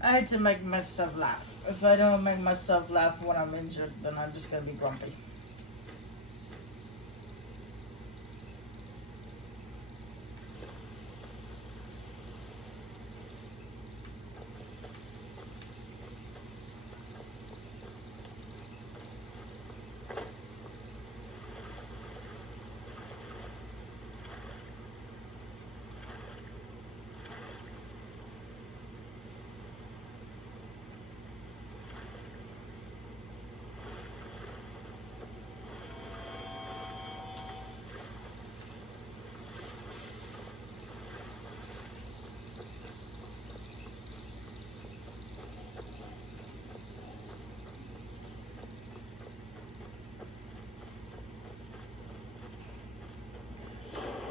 I had to make myself laugh. If I don't make myself laugh when I'm injured, then I'm just gonna be grumpy.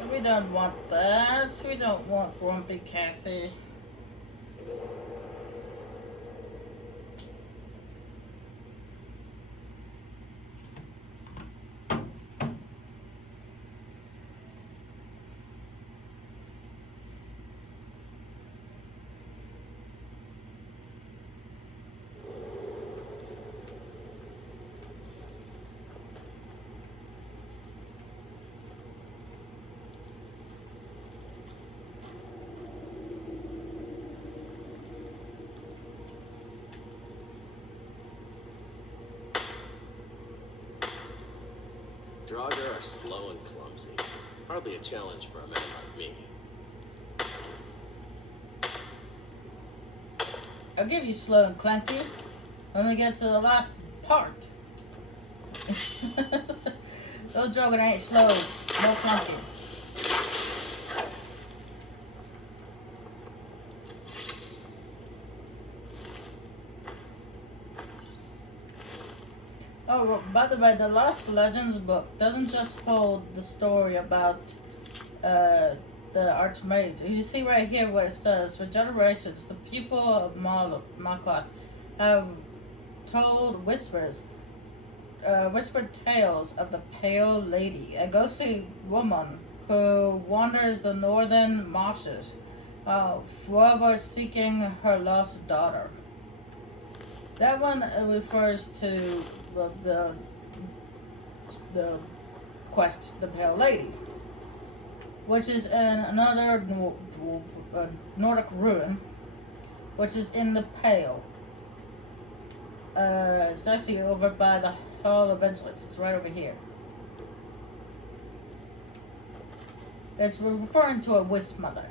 We don't want that. We don't want Grumpy Cassie. Draugr are slow and clumsy. Hardly a challenge for a man like me. I'll give you slow and clanky when we get to the last part. Those Draugr ain't slow, no clunky. Oh, by the way, the Lost Legends book doesn't just hold the story about the Archmage. You see right here what it says: for generations, the people of Makot have told whispered tales of the Pale Lady, a ghostly woman who wanders the northern marshes, forever seeking her lost daughter. That one refers to the quest, the Pale Lady, which is in another Nordic ruin, which is in the Pale. It's actually over by the Hall of Vigilance. It's right over here. It's referring to a wisp mother.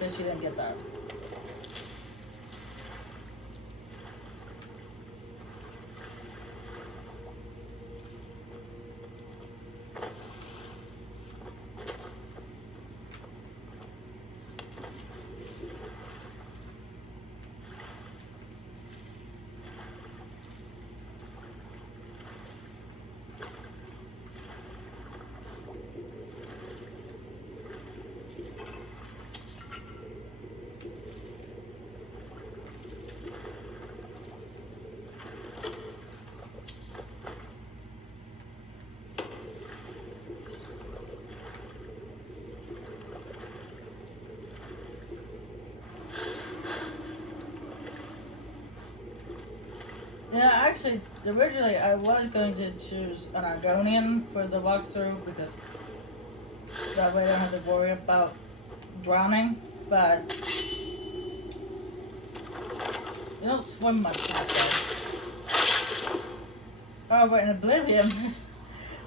Guess you didn't get that. Yeah, actually, originally I was going to choose an Argonian for the walkthrough because that way I don't have to worry about drowning, but you don't swim much in this game. However, in Oblivion,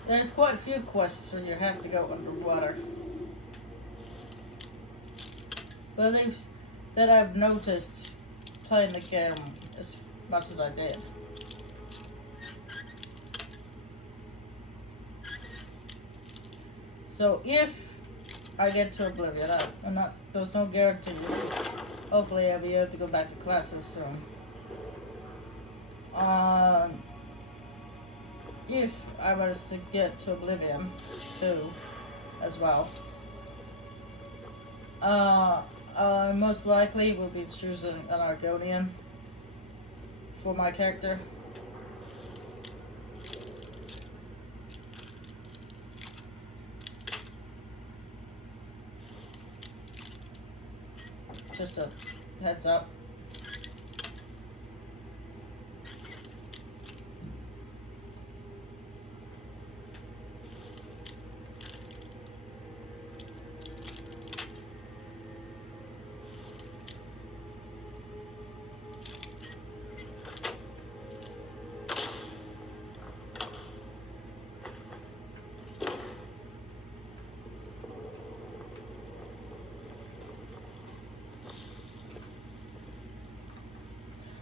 there's quite a few quests where you have to go underwater. But that I've noticed playing the game as much as I did. So if I get to Oblivion, there's no guarantees. Hopefully I'll be able to go back to classes soon. If I was to get to Oblivion too, as well, I most likely will be choosing an Argonian for my character. just a heads up.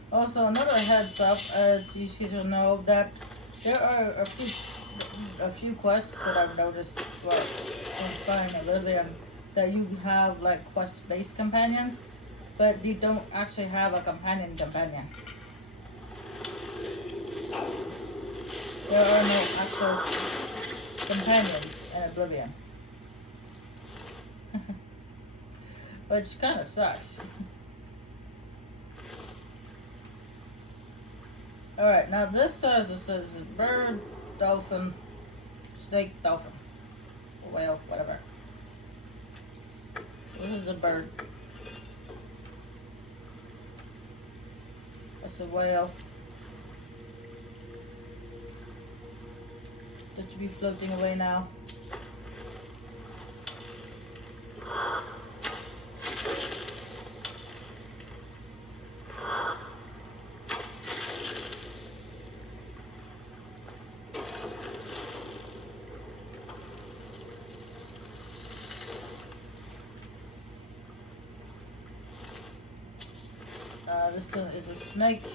Also, another heads up, as you should know, that there are a few quests that I've noticed while playing Oblivion that you have like quest-based companions, but you don't actually have a companion. There are no actual companions in Oblivion, which kind of sucks. Alright, now it says bird, dolphin, snake, dolphin, whale, whatever. So this is a bird. That's a whale. That should be floating away now. This is a snake.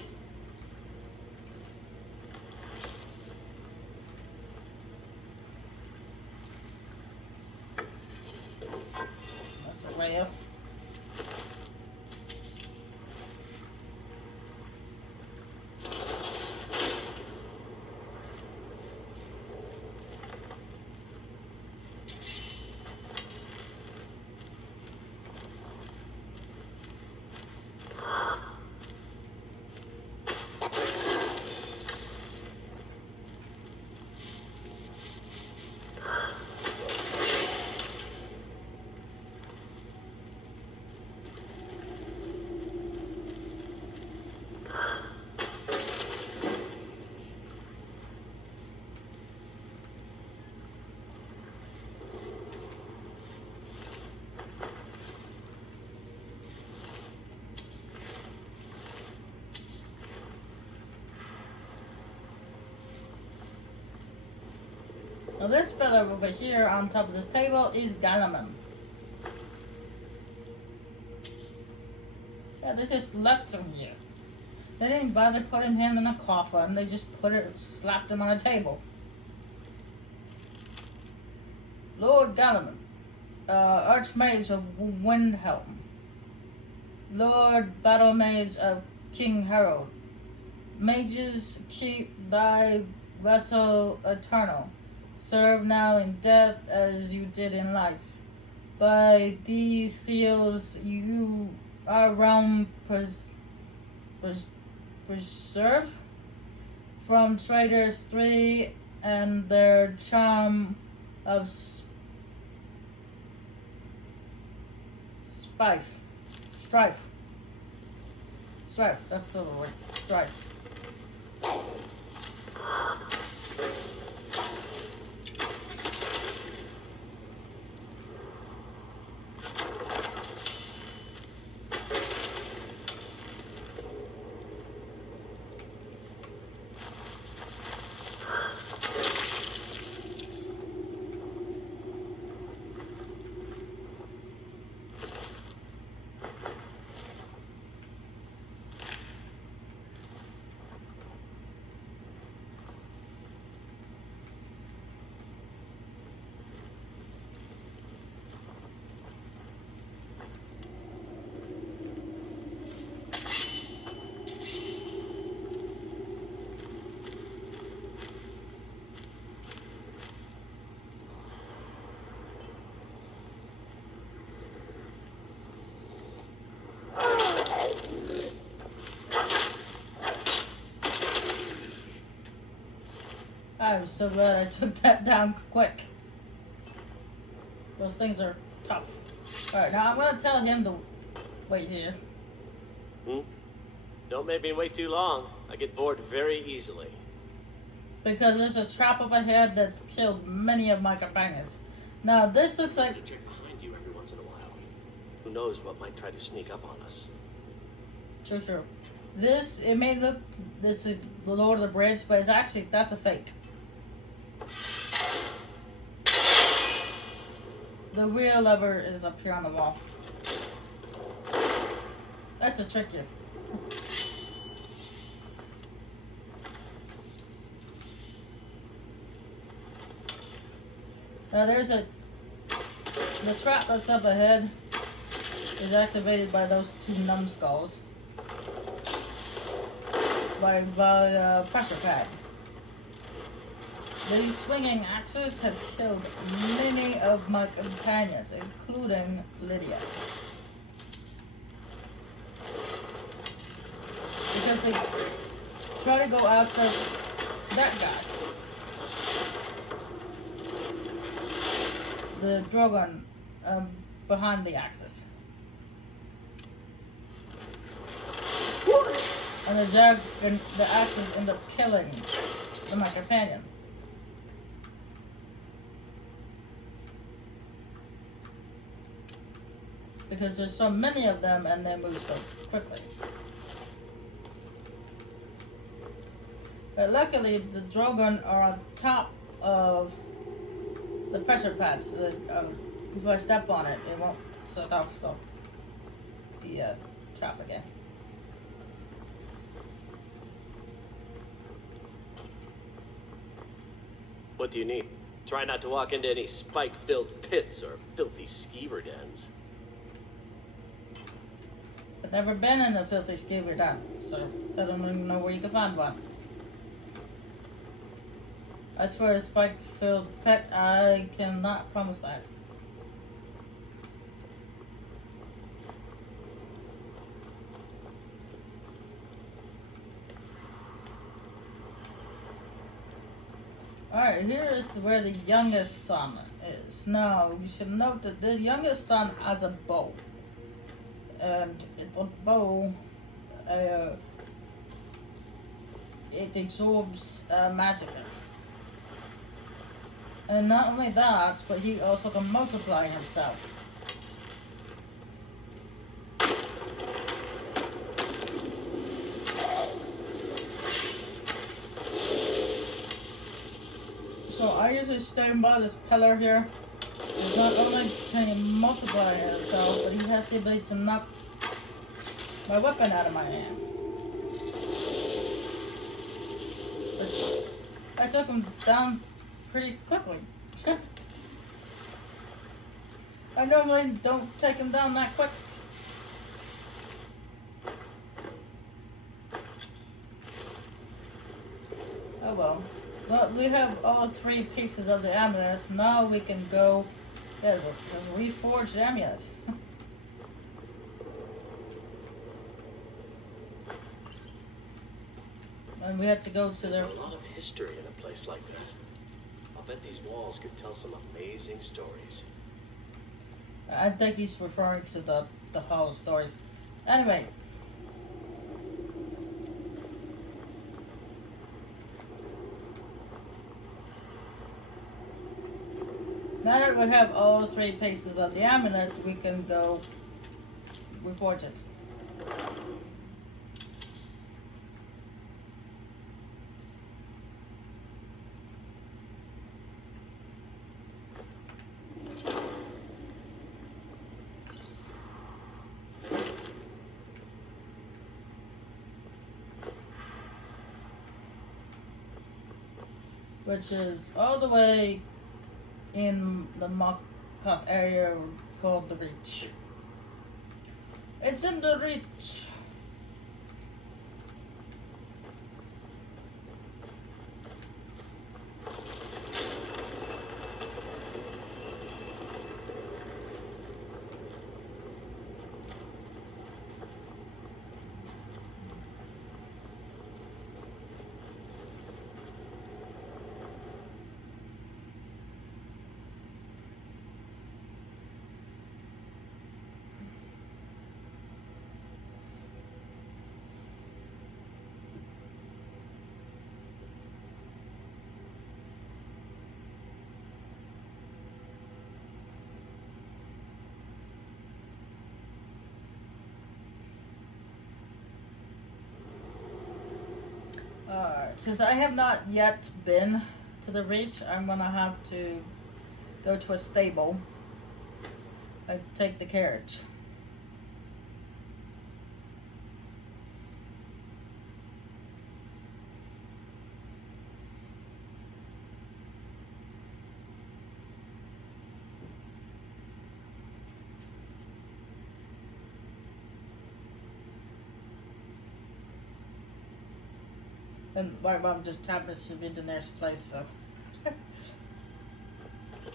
That's a whale. Now this fella over here on top of this table is Galaman. Yeah, they just left him here. They didn't bother putting him in a coffin. They just slapped him on a table. Lord Galaman, Archmage of Windhelm, Lord Battle Mage of King Harold, Mages keep thy vessel eternal. Serve now in death as you did in life. By these seals you are realm preserved from traitors three and their charm of strife. That's the word. Strife. I'm so glad I took that down quick. Those things are tough. Alright, now I'm gonna tell him to wait here. Don't make me wait too long. I get bored very easily. Because there's a trap up ahead that's killed many of my companions. Now, this looks like... To check behind you every once in a while. Who knows what might try to sneak up on us. True. This, it may look... This is the Lord of the Bridge, but it's actually... That's a fake. The real lever is up here on the wall. That's a trick here. Now there's a... The trap that's up ahead is activated by those two numbskulls. By pressure pad. These swinging axes have killed many of my companions, including Lydia. Because they try to go after that guy. The Drogon behind the axis. And the axes end up killing my companion. Because there's so many of them and they move so quickly. But luckily, the Drogon are on top of the pressure pads. That if I step on it, it won't set off the trap again. What do you need? Try not to walk into any spike-filled pits or filthy skeever dens. I've never been in a filthy skeever den, so I don't even know where you can find one. As for a spike-filled pit, I cannot promise that. Alright, here is where the youngest son is. Now, you should note that the youngest son has a bow. And the bow, it absorbs magic. And not only that, but he also can multiply himself. So I usually stand by this pillar here. Not only can he multiply himself, but he has the ability to knock my weapon out of my hand. Which I took him down pretty quickly. I normally don't take him down that quick. Oh well. But we have all three pieces of the amulets. Now we can go. There's a reforged amulet. And we have to go to their. There's a lot of history in a place like that. I'll bet these walls could tell some amazing stories. I think he's referring to the Hall of Stories. Anyway. Now that we have all three pieces of the amulet, we can go reforge it. Which is all the way in the Mokkoth area called the Reach. It's in the Reach. But since I have not yet been to the Reach, I'm gonna have to go to a stable and take the carriage. And my mom just happens to be the nearest place, so.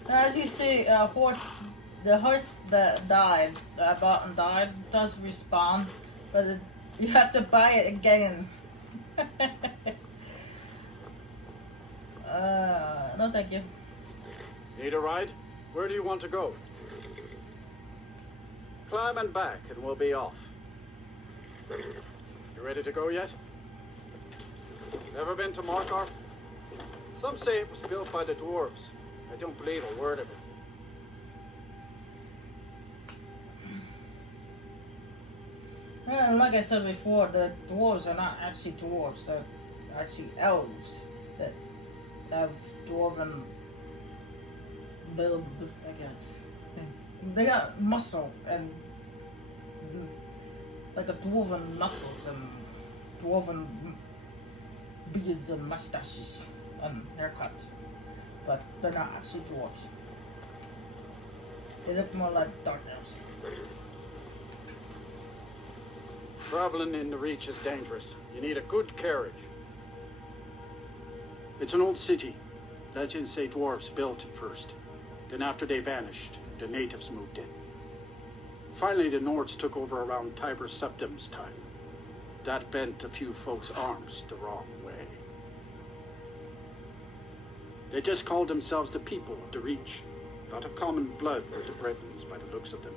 As you see, the horse that died, that I bought and died, does respawn, but you have to buy it again. No thank you. Need a ride? Where do you want to go? Climb and back and we'll be off. You ready to go yet? Never been to Markarth? Some say it was built by the dwarves. I don't believe a word of it. And like I said before, the dwarves are not actually dwarves, they're actually elves that have dwarven build, I guess. They got muscle and like a dwarven muscles and dwarven beards and mustaches and haircuts, but they're not actually dwarves. They look more like dark elves. Traveling in the Reach is dangerous. You need a good carriage. It's an old city. Legends say dwarves built it first. Then after they vanished, the natives moved in. Finally, the Nords took over around Tiber Septim's time. That bent a few folks' arms the wrong way. They just called themselves the people of the Reach. Not of common blood with the Bretons by the looks of them.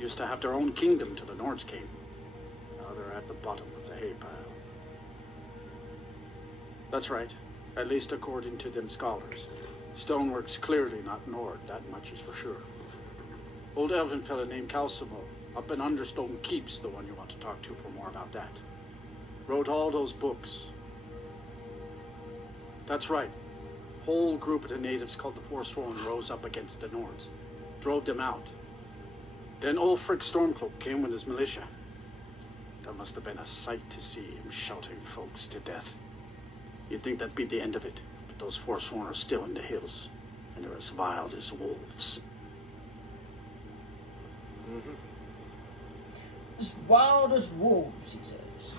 Used to have their own kingdom till the Nords came. Now they're at the bottom of the hay pile. That's right, at least according to them scholars. Stonework's clearly not Nord, that much is for sure. Old elven fella named Calcimo, up in Understone Keep's the one you want to talk to for more about that. Wrote all those books. That's right. Whole group of the natives called the Forsworn rose up against the Nords. Drove them out. Then Ulfric Stormcloak came with his militia. That must have been a sight to see him shouting folks to death. You'd think that'd be the end of it, but those Forsworn are still in the hills, and they're as wild as wolves. As wild as wolves, he says.